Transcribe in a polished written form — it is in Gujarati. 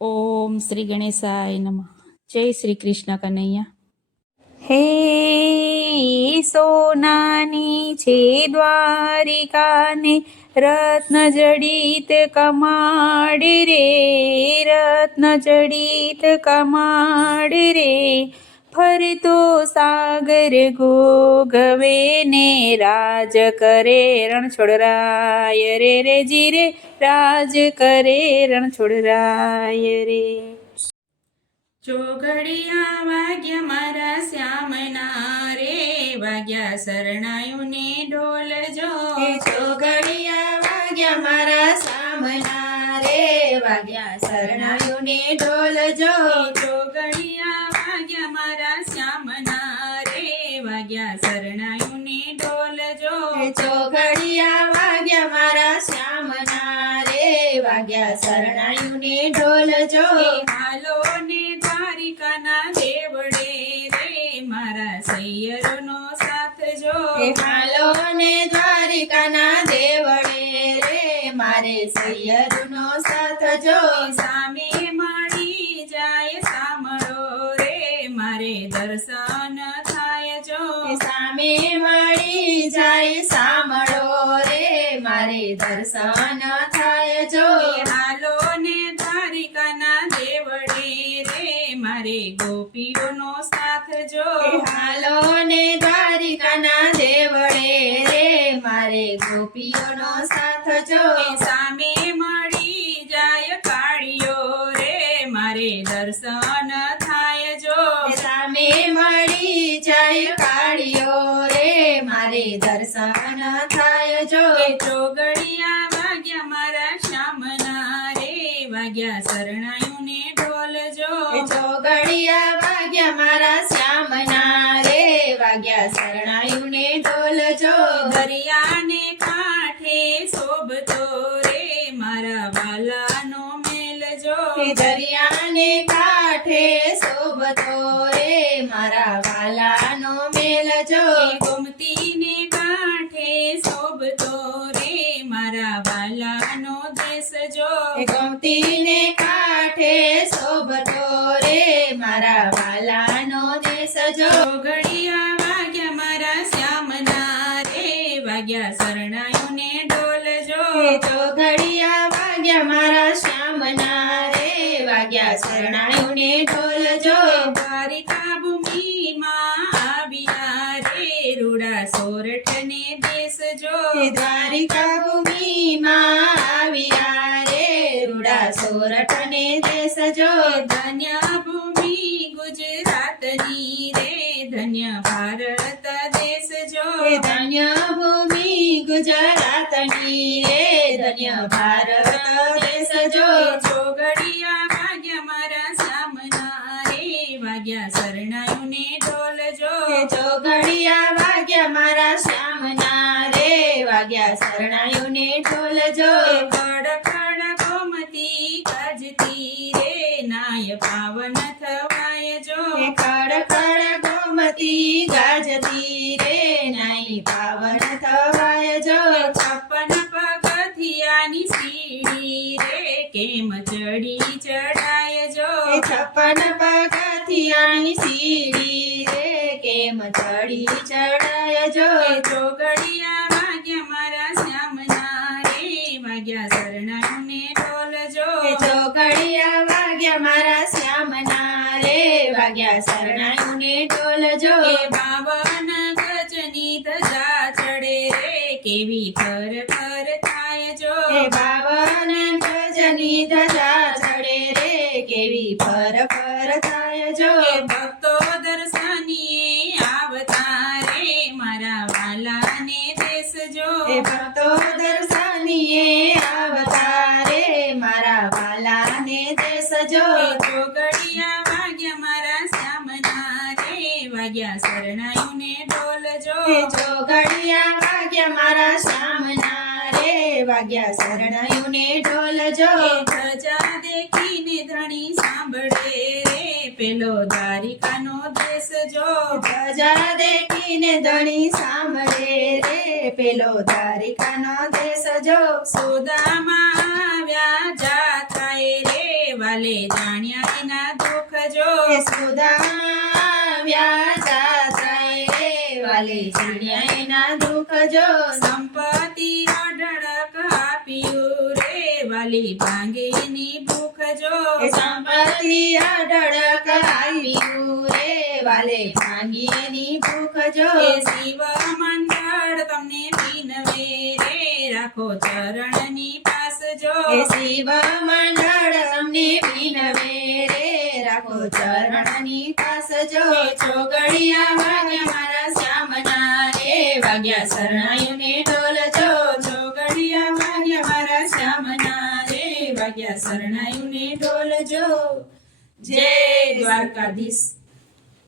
ઓમ શ્રી ગણેશાય નમઃ. જય શ્રી કૃષ્ણ કનૈયા. હે સોનાની છે દ્વારિકાને, રત્ન જડિત કમાડ રે, રત્ન જડિત કમાડ રે. ફરતો સાગર ગોગવે ને, રાજ કરે રણછોડરાય રે, રે જીરે રાજ કરે રણછોડરાય રે. ચોઘડિયા વાગ્યા મારા શ્યામના રે, વાગ્યા શરણાયુને ઢોલજો. ચોઘડિયા વાગ્યા મારા શ્યામના રે, વાગ્યા શરણાયુને ઢોલજો. ચોઘડિયા વાગ્યા મારા શ્યામના રે, વાગ્યા શરણાયુને ઢોલજો. ચોઘડિયા વાગ્યા મારા શ્યામના રે, વાગ્યા શરણાયુને ઢોલજો. હાલો ને દ્વારિકાના દેવડે રે, મારા સૈયરનો સાથ જો. હાલો ને દ્વારિકાના દેવડે રે, મારે સૈયરનો સાથ જો. સામે મળી જાય સાંભળો રે, મારે દર્શન થાય જો. સામે મળી જાય સાંભળો રે, મારે દર્શન થાય જો. હાલો ને દ્વારિકાના દેવડે રે, મારે ગોપીઓનો સાથ જો. હાલો ને દ્વારિકાના દેવડે રે, મારે ગોપીઓનો સાથ જો. સામે મળી જાય કાળીઓ રે, મારે દર્શન થાય જો. સામે મળી જાય કાળીઓ રે, મારે દર્શન થાય જો. ચોઘડિયા વાગ્યા મારા શ્યામના રે, વાગ્યા શરણાયુને ઢોલજો. ચોઘડિયા વાગ્યા મારા શ્યામના રે, વાગ્યા શરણાયુને ઢોલજો. દરિયાને કાંઠે શોભતો રે, મારા વાલાનો મેલજો. દરિયાને કાંઠે શોભતો રે, મારા વાલાનો મેલજો. ગોમતીને કાંઠે શોભતો રે, મારા વાલાનો દેશ જો. ગમતીને કાંઠે શોભતો રે, મારા વાલાનો દેશ જો. ચોઘડિયા વાગ્યા મારા શ્યામના રે, વાગ્યા શરણાયુને ઢોલજો. ચોઘડિયા વાગ્યા મારા શ્યામના રે, વાગ્યા શરણાયુને ઢોલજો. દ્વારિકા ભૂમિમાં આવ્યા રે, રૂડા સોરઠને દેશ જો. દ્વારિકા ભૂમિમાં આવ્યા રે, રૂડા સોરઠને દેશ જો. ધન્ય ભૂમિ ગુજરાતની રે, ધન્ય ભારત દેશ જો. ધન્ય ભૂમિ ગુજરાતની રે, ધન્ય ભારત દેશ જો. ચોઘડિયા વાગ્યા મારા શ્યામના રે, વાગ્યા શરણાયુને ઢોલજો. ચોઘડિયા વાગ્યા મારા શ્યામના રે, વાગ્યા શરણાયુને ઢોલજો. ખડ ગોમતી ગજતી રે, નાય પાવન થવાય જો. ખડ ખડ ગોમતી ગાજતી રે, નાઈ પાવન થવાય જો. 56 પગથિયાની સીડી રે, કેમ ચડી ચડાય જો. 56 પગથિયાની સીડી રે, કેમ ચડી ચડાય જો. ચોઘડિયા વાગ્યા મારા શ્યામના રે, વાગ્યા શરણાયુને ઢોલજો. ચોઘડિયા વાગ્યા મારા શ્યામના રે, વાગ્યા શરણાયુને ઢોલજો. 52 ગજની ધજા ચડે રે, કેવી ફર ફર થાય જો. 52 ગજની ધજા ચડે રે, કેવી ફર ફર થાય જો. ભક્તો દર્શનીએ આવતા રે, મારા વાલાને દેશ જો. ભક્તો દર્શનીએ આવતા રે, મારા વાલાને દેશ જો. ચોઘડિયા વાગ્યા મારા શ્યામના રે, વાગ્યા શરણાયુને ઢોલજો. ચોઘડિયા વાગ્યા મારા શ્યામના રે, વાગ્યા શરણાયુને ઢોલજો. ધજા દેખીને ધણી સાંભળે રે, પેલો દ્વારિકાનો દેશ જો. ધજા દેખીને ધણી સાંભળે રે, પેલો દ્વારિકાનો દેશ જો. સુદામા આવ્યા જાત્રાએ રે, વાલે જાણ્યા એના દુઃખ જો સુદામા વ્યાજાય રે વાલે જાણ્યા એના દુઃખ જો સંપત્તિ અઢળક આપ્યું રે વાલી ભાંગીની ભૂખ જો સંપત્તિ અઢળક આવ્યું રે વાલે ભાંગી એની ભૂખ જો એ શિવ મંડળ તમને પીનવે રે રાખો ચરણની પાસ જો એ શિવ મંડળ તમને પીનવે રે રાખો ચરણની પાસ જો ચોગડિયા વાગ્યા મારા શ્યામના રે વાગ્યા શરણાયુને ઢોલ જો ચોગડિયા વાગ્યા મારા શ્યામના રે વાગ્યા શરણાયુને ઢોલ જો જય દ્વારકાધીશ.